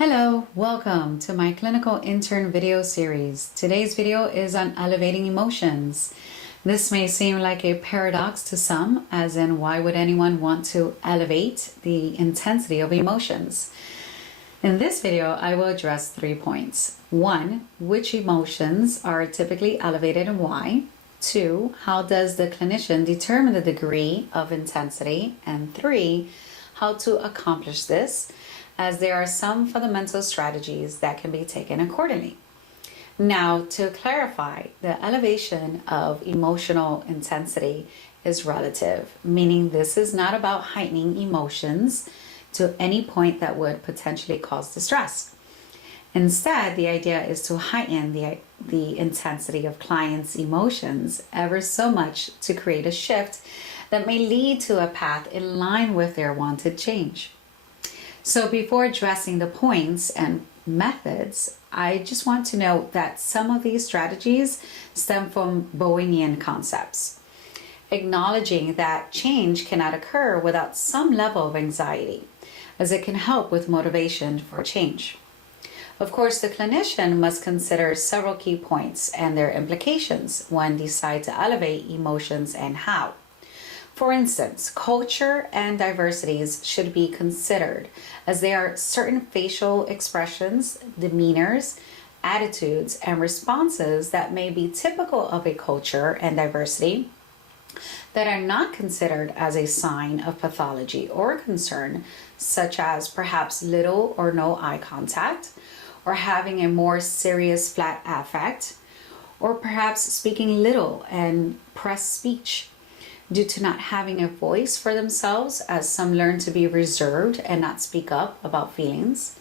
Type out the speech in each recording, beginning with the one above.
Hello, welcome to my clinical intern video series. Today's video is on elevating emotions. This may seem like a paradox to some, as in why would anyone want to elevate the intensity of emotions? In this video, I will address 3 points. 1, which emotions are typically elevated and why? 2, how does the clinician determine the degree of intensity? And 3, how to accomplish this, as there are some fundamental strategies that can be taken accordingly. Now, to clarify, the elevation of emotional intensity is relative, meaning this is not about heightening emotions to any point that would potentially cause distress. Instead, the idea is to heighten the intensity of clients' emotions ever so much to create a shift that may lead to a path in line with their wanted change. So before addressing the points and methods, I just want to note that some of these strategies stem from Bowenian concepts, acknowledging that change cannot occur without some level of anxiety, as it can help with motivation for change. Of course, the clinician must consider several key points and their implications when decide to elevate emotions and how. For instance, culture and diversities should be considered, as there are certain facial expressions, demeanors, attitudes, and responses that may be typical of a culture and diversity that are not considered as a sign of pathology or concern, such as perhaps little or no eye contact, or having a more serious flat affect, or perhaps speaking little and pressed speech, due to not having a voice for themselves, as some learn to be reserved and not speak up about feelings.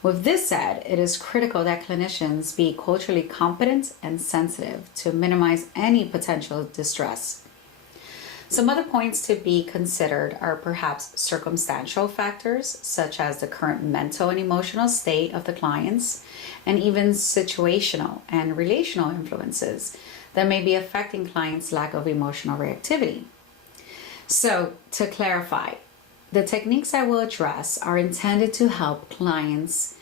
With this said, it is critical that clinicians be culturally competent and sensitive to minimize any potential distress. Some other points to be considered are perhaps circumstantial factors, such as the current mental and emotional state of the clients, and even situational and relational influences that may be affecting clients' lack of emotional reactivity. So, to clarify, the techniques I will address are intended to help clients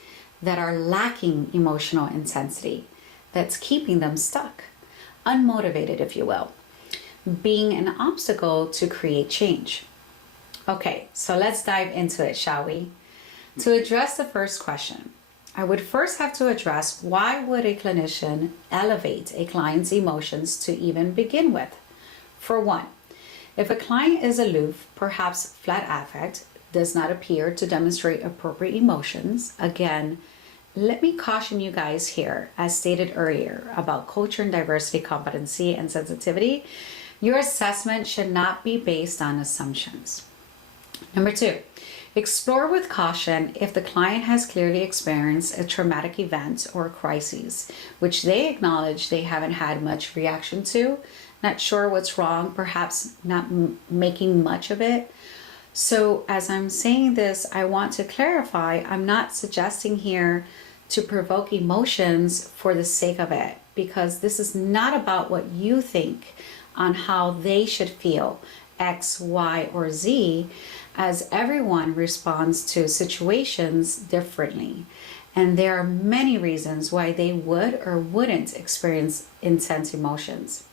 that are lacking emotional intensity, that's keeping them stuck, unmotivated, if you will, being an obstacle to create change. Okay, so let's dive into it, shall we? To address the first question, I would first have to address why would a clinician elevate a client's emotions to even begin with? For one, if a client is aloof, perhaps flat affect, does not appear to demonstrate appropriate emotions, again, let me caution you guys here, as stated earlier, about culture and diversity, competency, and sensitivity. Your assessment should not be based on assumptions. Number 2, explore with caution if the client has clearly experienced a traumatic event or crisis, which they acknowledge they haven't had much reaction to, not sure what's wrong, perhaps not making much of it. So as I'm saying this, I want to clarify, I'm not suggesting here to provoke emotions for the sake of it, because this is not about what you think on how they should feel, X, Y, or Z, as everyone responds to situations differently. And there are many reasons why they would or wouldn't experience intense emotions.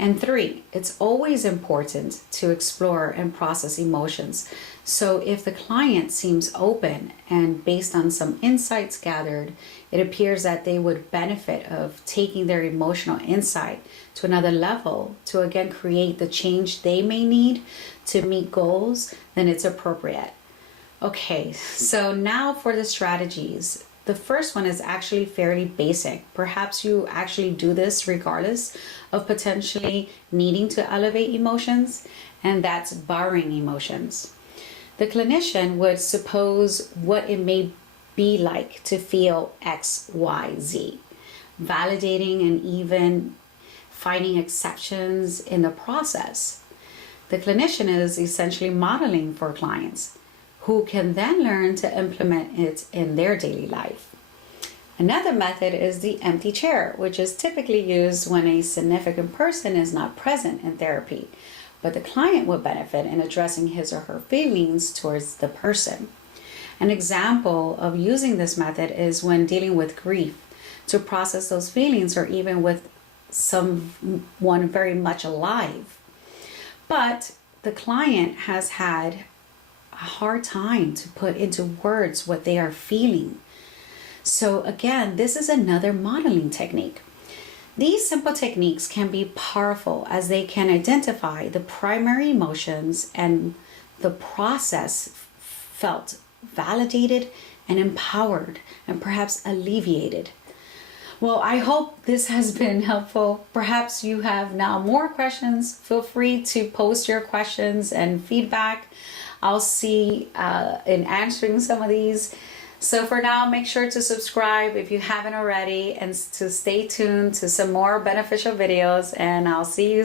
And 3, it's always important to explore and process emotions. So if the client seems open and based on some insights gathered, it appears that they would benefit of taking their emotional insight to another level to again create the change they may need to meet goals, then it's appropriate. Okay, so now for the strategies. The first one is actually fairly basic. Perhaps you actually do this regardless of potentially needing to elevate emotions, and that's borrowing emotions. The clinician would suppose what it may be like to feel X, Y, Z, validating and even finding exceptions in the process. The clinician is essentially modeling for clients, who can then learn to implement it in their daily life. Another method is the empty chair, which is typically used when a significant person is not present in therapy, but the client will benefit in addressing his or her feelings towards the person. An example of using this method is when dealing with grief, to process those feelings, or even with someone very much alive. But the client has had a hard time to put into words what they are feeling. So again, this is another modeling technique. These simple techniques can be powerful as they can identify the primary emotions and the process felt validated and empowered and perhaps alleviated. Well, I hope this has been helpful. Perhaps you have now more questions. Feel free to post your questions and feedback. I'll see in answering some of these. So for now, make sure to subscribe if you haven't already, and to stay tuned to some more beneficial videos, and I'll see you